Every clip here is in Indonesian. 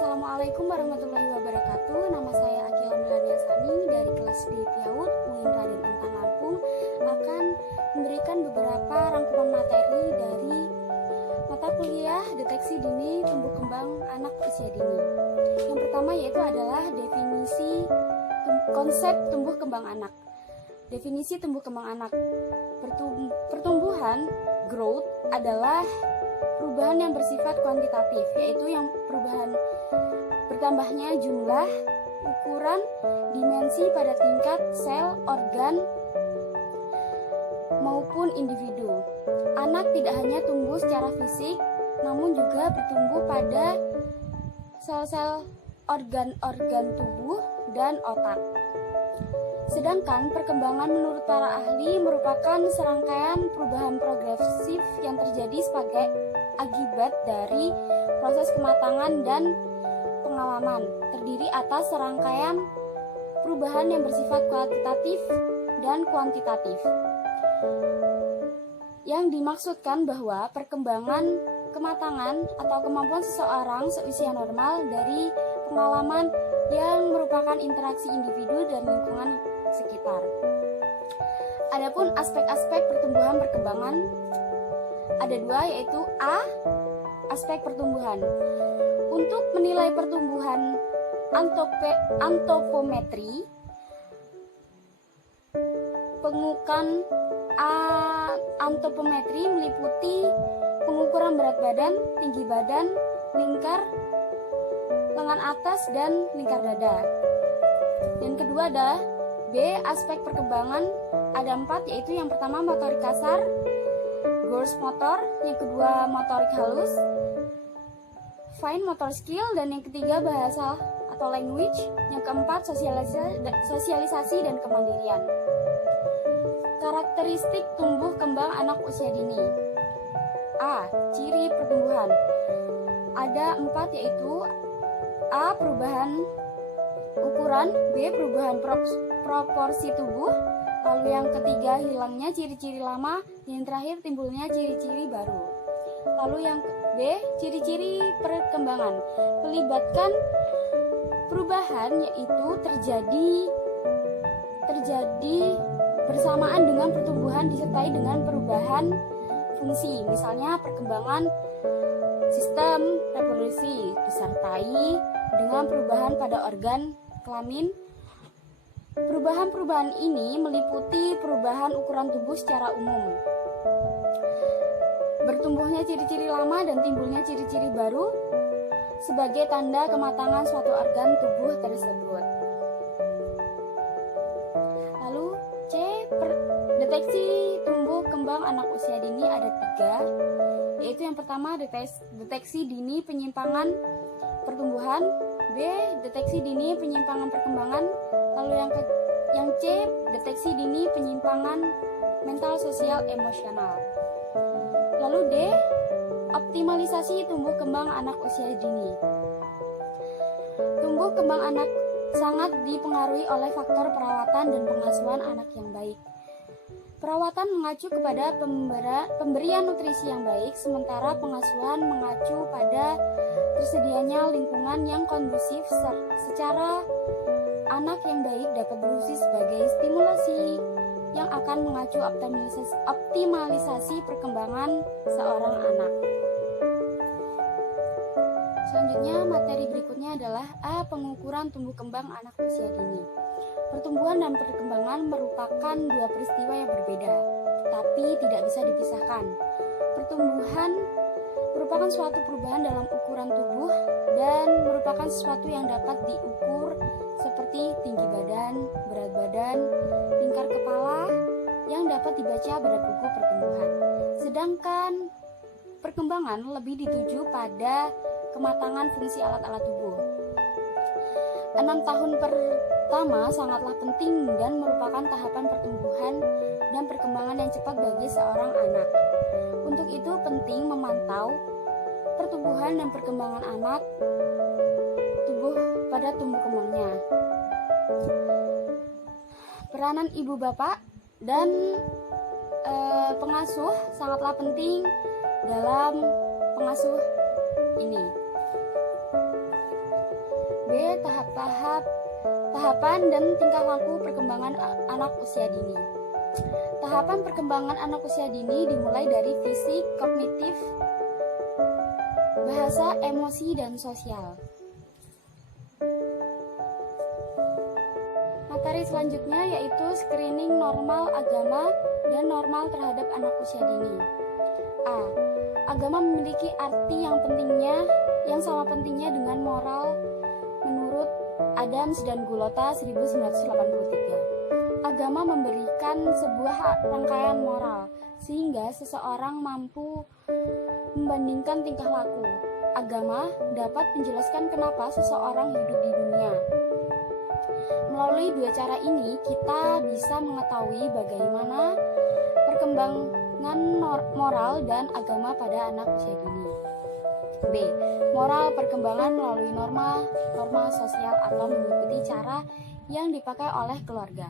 Assalamualaikum warahmatullahi wabarakatuh. Nama saya Akila Melania Sani dari kelas D PIAUD UIN Raden Intan Lampung akan memberikan beberapa rangkuman materi dari mata kuliah deteksi dini tumbuh kembang anak usia dini. Yang pertama yaitu adalah definisi konsep tumbuh kembang anak. Definisi tumbuh kembang anak. Pertumbuhan growth adalah perubahan yang bersifat kuantitatif, yaitu yang perubahan bertambahnya jumlah, ukuran, dimensi pada tingkat sel, organ, maupun individu. Anak tidak hanya tumbuh secara fisik, namun juga bertumbuh pada sel-sel organ-organ tubuh dan otak. Sedangkan perkembangan menurut para ahli merupakan serangkaian perubahan progresif yang terjadi sebagai akibat dari proses kematangan dan pengalaman, terdiri atas serangkaian perubahan yang bersifat kualitatif dan kuantitatif. Yang dimaksudkan bahwa perkembangan kematangan atau kemampuan seseorang seusia normal dari pengalaman yang merupakan interaksi individu dan lingkungan sekitar. Adapun aspek-aspek pertumbuhan perkembangan ada dua, yaitu A. Aspek pertumbuhan. Untuk menilai pertumbuhan antropometri, pengukuran antropometri meliputi pengukuran berat badan, tinggi badan, lingkar lengan atas, dan lingkar dada. Yang kedua adalah B. Aspek perkembangan ada 4, yaitu yang pertama motorik kasar, gross motor, yang kedua motorik halus, fine motor skill, dan yang ketiga bahasa atau language, yang keempat sosialisasi dan kemandirian. Karakteristik tumbuh kembang anak usia dini. A. Ciri pertumbuhan ada 4, yaitu A. Perubahan ukuran, B. Perubahan proporsi tubuh, lalu yang ketiga hilangnya ciri-ciri lama, yang terakhir timbulnya ciri-ciri baru. Lalu yang B. Ciri-ciri perkembangan melibatkan perubahan, yaitu terjadi bersamaan dengan pertumbuhan disertai dengan perubahan fungsi, misalnya perkembangan sistem reproduksi disertai dengan perubahan pada organ kelamin. Perubahan-perubahan ini meliputi perubahan ukuran tubuh secara umum, bertumbuhnya ciri-ciri lama dan timbulnya ciri-ciri baru sebagai tanda kematangan suatu organ tubuh tersebut. Lalu C. Deteksi tumbuh kembang anak usia dini ada 3, yaitu yang pertama deteksi dini penyimpangan pertumbuhan, B. Deteksi dini penyimpangan perkembangan, lalu yang C. Deteksi dini penyimpangan mental, sosial, emosional. Lalu D. Optimalisasi tumbuh kembang anak usia dini. Tumbuh kembang anak sangat dipengaruhi oleh faktor perawatan dan pengasuhan anak yang baik. Perawatan mengacu kepada pemberian nutrisi yang baik, sementara pengasuhan mengacu pada tersedianya lingkungan yang kondusif. Secara anak yang baik dapat berfungsi sebagai stimulasi yang akan mengacu optimalisasi perkembangan seorang anak. Selanjutnya, materi berikutnya adalah A. Pengukuran tumbuh kembang anak usia dini. Pertumbuhan dan perkembangan merupakan dua peristiwa yang berbeda, tapi tidak bisa dipisahkan. Pertumbuhan merupakan suatu perubahan dalam ukuran tubuh dan merupakan sesuatu yang dapat diukur seperti tinggi badan, berat badan, lingkar kepala yang dapat dibaca pada buku pertumbuhan. Sedangkan perkembangan lebih dituju pada kematangan fungsi alat-alat tubuh. 6 tahun pertama sangatlah penting dan merupakan tahapan pertumbuhan dan perkembangan yang cepat bagi seorang anak. Untuk itu penting memantau pertumbuhan dan perkembangan anak tubuh pada tumbuh kembangnya. Peranan ibu bapak dan pengasuh sangatlah penting dalam pengasuh ini. tahapan dan tingkah laku perkembangan anak usia dini. Tahapan perkembangan anak usia dini dimulai dari fisik, kognitif, bahasa, emosi, dan sosial. Materi selanjutnya yaitu screening normal agama dan normal terhadap anak usia dini. A. Agama memiliki arti yang sama pentingnya dengan moral menurut Adams dan Gulota 1983. Agama memberikan sebuah rangkaian moral sehingga seseorang mampu membandingkan tingkah laku. Agama dapat menjelaskan kenapa seseorang hidup di dunia. Melalui dua cara ini, kita bisa mengetahui bagaimana perkembangan moral dan agama pada anak usia dini. B. Moral perkembangan melalui norma sosial atau mengikuti cara yang dipakai oleh keluarga.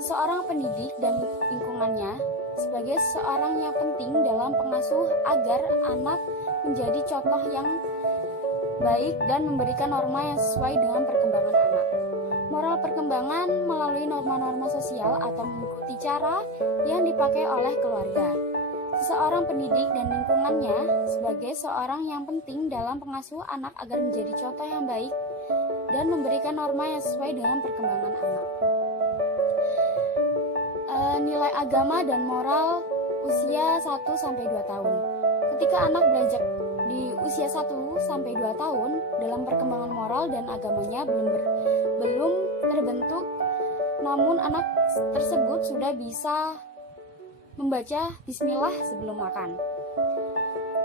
Seseorang pendidik dan lingkungannya sebagai seseorang yang penting dalam pengasuh agar anak menjadi contoh yang baik dan memberikan norma yang sesuai dengan perkembangan anak. Moral perkembangan melalui norma-norma sosial atau mengikuti cara yang dipakai oleh keluarga. Seseorang pendidik dan lingkungannya sebagai seorang yang penting dalam pengasuh anak agar menjadi contoh yang baik dan memberikan norma yang sesuai dengan perkembangan anak. Nilai agama dan moral usia 1-2 tahun. Ketika anak beranjak di usia 1-2 tahun, dalam perkembangan moral dan agamanya belum terbentuk, namun anak tersebut sudah bisa membaca bismillah sebelum makan.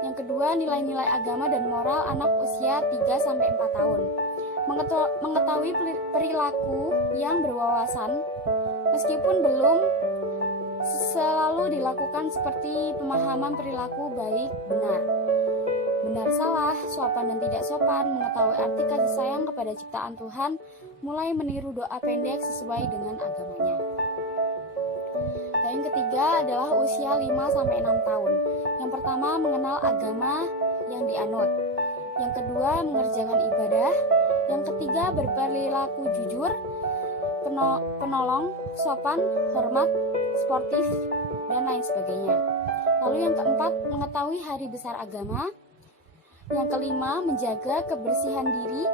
Yang kedua, nilai-nilai agama dan moral anak usia 3-4 tahun. Mengetahui perilaku yang berwawasan meskipun belum selalu dilakukan, seperti pemahaman perilaku baik benar salah, sopan dan tidak sopan, mengetahui arti kasih sayang kepada ciptaan Tuhan, mulai meniru doa pendek sesuai dengan agamanya. Dan yang ketiga adalah usia 5-6 tahun. Yang pertama, mengenal agama yang dianut. Yang kedua, mengerjakan ibadah. Yang ketiga, berperilaku jujur, penolong, sopan, hormat, sportif, dan lain sebagainya. Lalu yang keempat, mengetahui hari besar agama. Yang kelima, menjaga kebersihan diri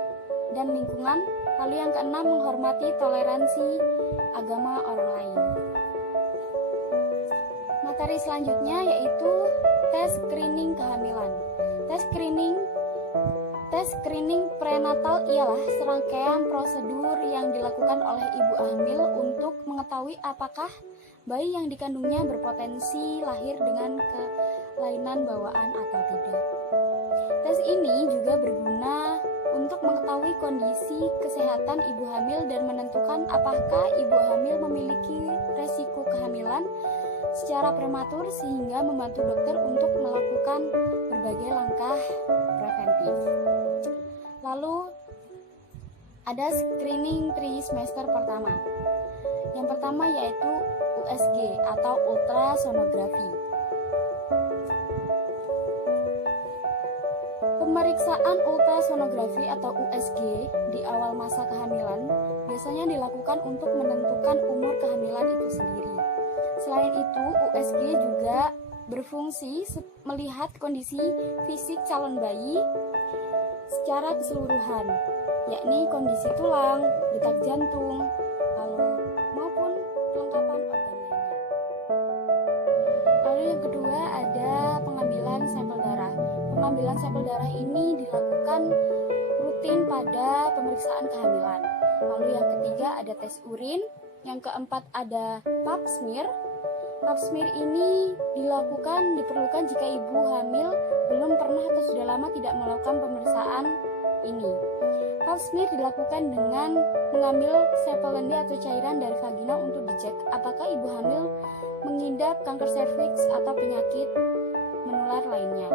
dan lingkungan. Lalu yang keenam, menghormati toleransi agama orang lain. Materi selanjutnya yaitu tes screening kehamilan. Tes screening prenatal ialah serangkaian prosedur yang dilakukan oleh ibu hamil untuk mengetahui apakah bayi yang dikandungnya berpotensi lahir dengan kelainan bawaan atau tidak. Tes ini juga berguna untuk mengetahui kondisi kesehatan ibu hamil dan menentukan apakah ibu hamil memiliki resiko kehamilan secara prematur, sehingga membantu dokter untuk melakukan berbagai langkah preventif. Lalu ada screening trimester pertama. Yang pertama yaitu USG atau ultrasonografi. Pemeriksaan ultrasonografi atau USG di awal masa kehamilan biasanya dilakukan untuk menentukan umur kehamilan itu sendiri. Selain itu, USG juga berfungsi melihat kondisi fisik calon bayi secara keseluruhan, yakni kondisi tulang, detak jantung, maupun kelengkapan organ lainnya. Lalu yang kedua ada pengambilan sampel darah. Pengambilan sampel darah ini dilakukan rutin pada pemeriksaan kehamilan. Lalu yang ketiga ada tes urin. Yang keempat ada pap smear. Pap smear ini diperlukan jika ibu hamil belum pernah atau sudah lama tidak melakukan pemeriksaan ini. Pap smear dilakukan dengan mengambil sampel lendir atau cairan dari vagina untuk dicek apakah ibu hamil mengidap kanker serviks atau penyakit menular lainnya.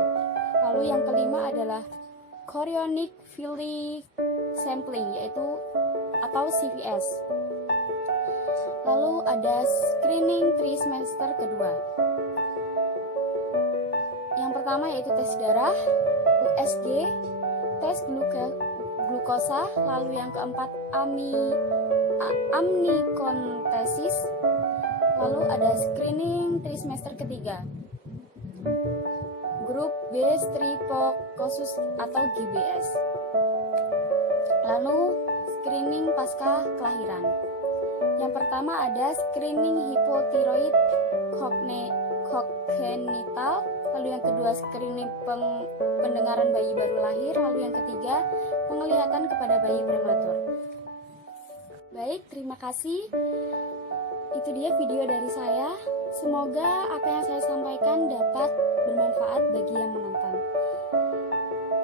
Lalu yang kelima adalah chorionic villus sampling atau CVS. Lalu ada screening trimester kedua. Yang pertama yaitu tes darah, USG, tes glukosa, lalu yang keempat amnikontesis, lalu ada screening trimester ketiga. Grup B Streptococcus atau GBS. Lalu screening pasca kelahiran. Yang pertama ada screening hipotiroid congenital, lalu yang kedua screening pendengaran bayi baru lahir, lalu yang ketiga penglihatan kepada bayi prematur. Baik, terima kasih. Itu dia video dari saya. Semoga apa yang saya sampaikan dapat bermanfaat bagi yang menonton.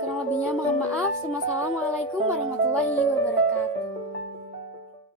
Kurang lebihnya mohon maaf. Wassalamualaikum warahmatullahi wabarakatuh.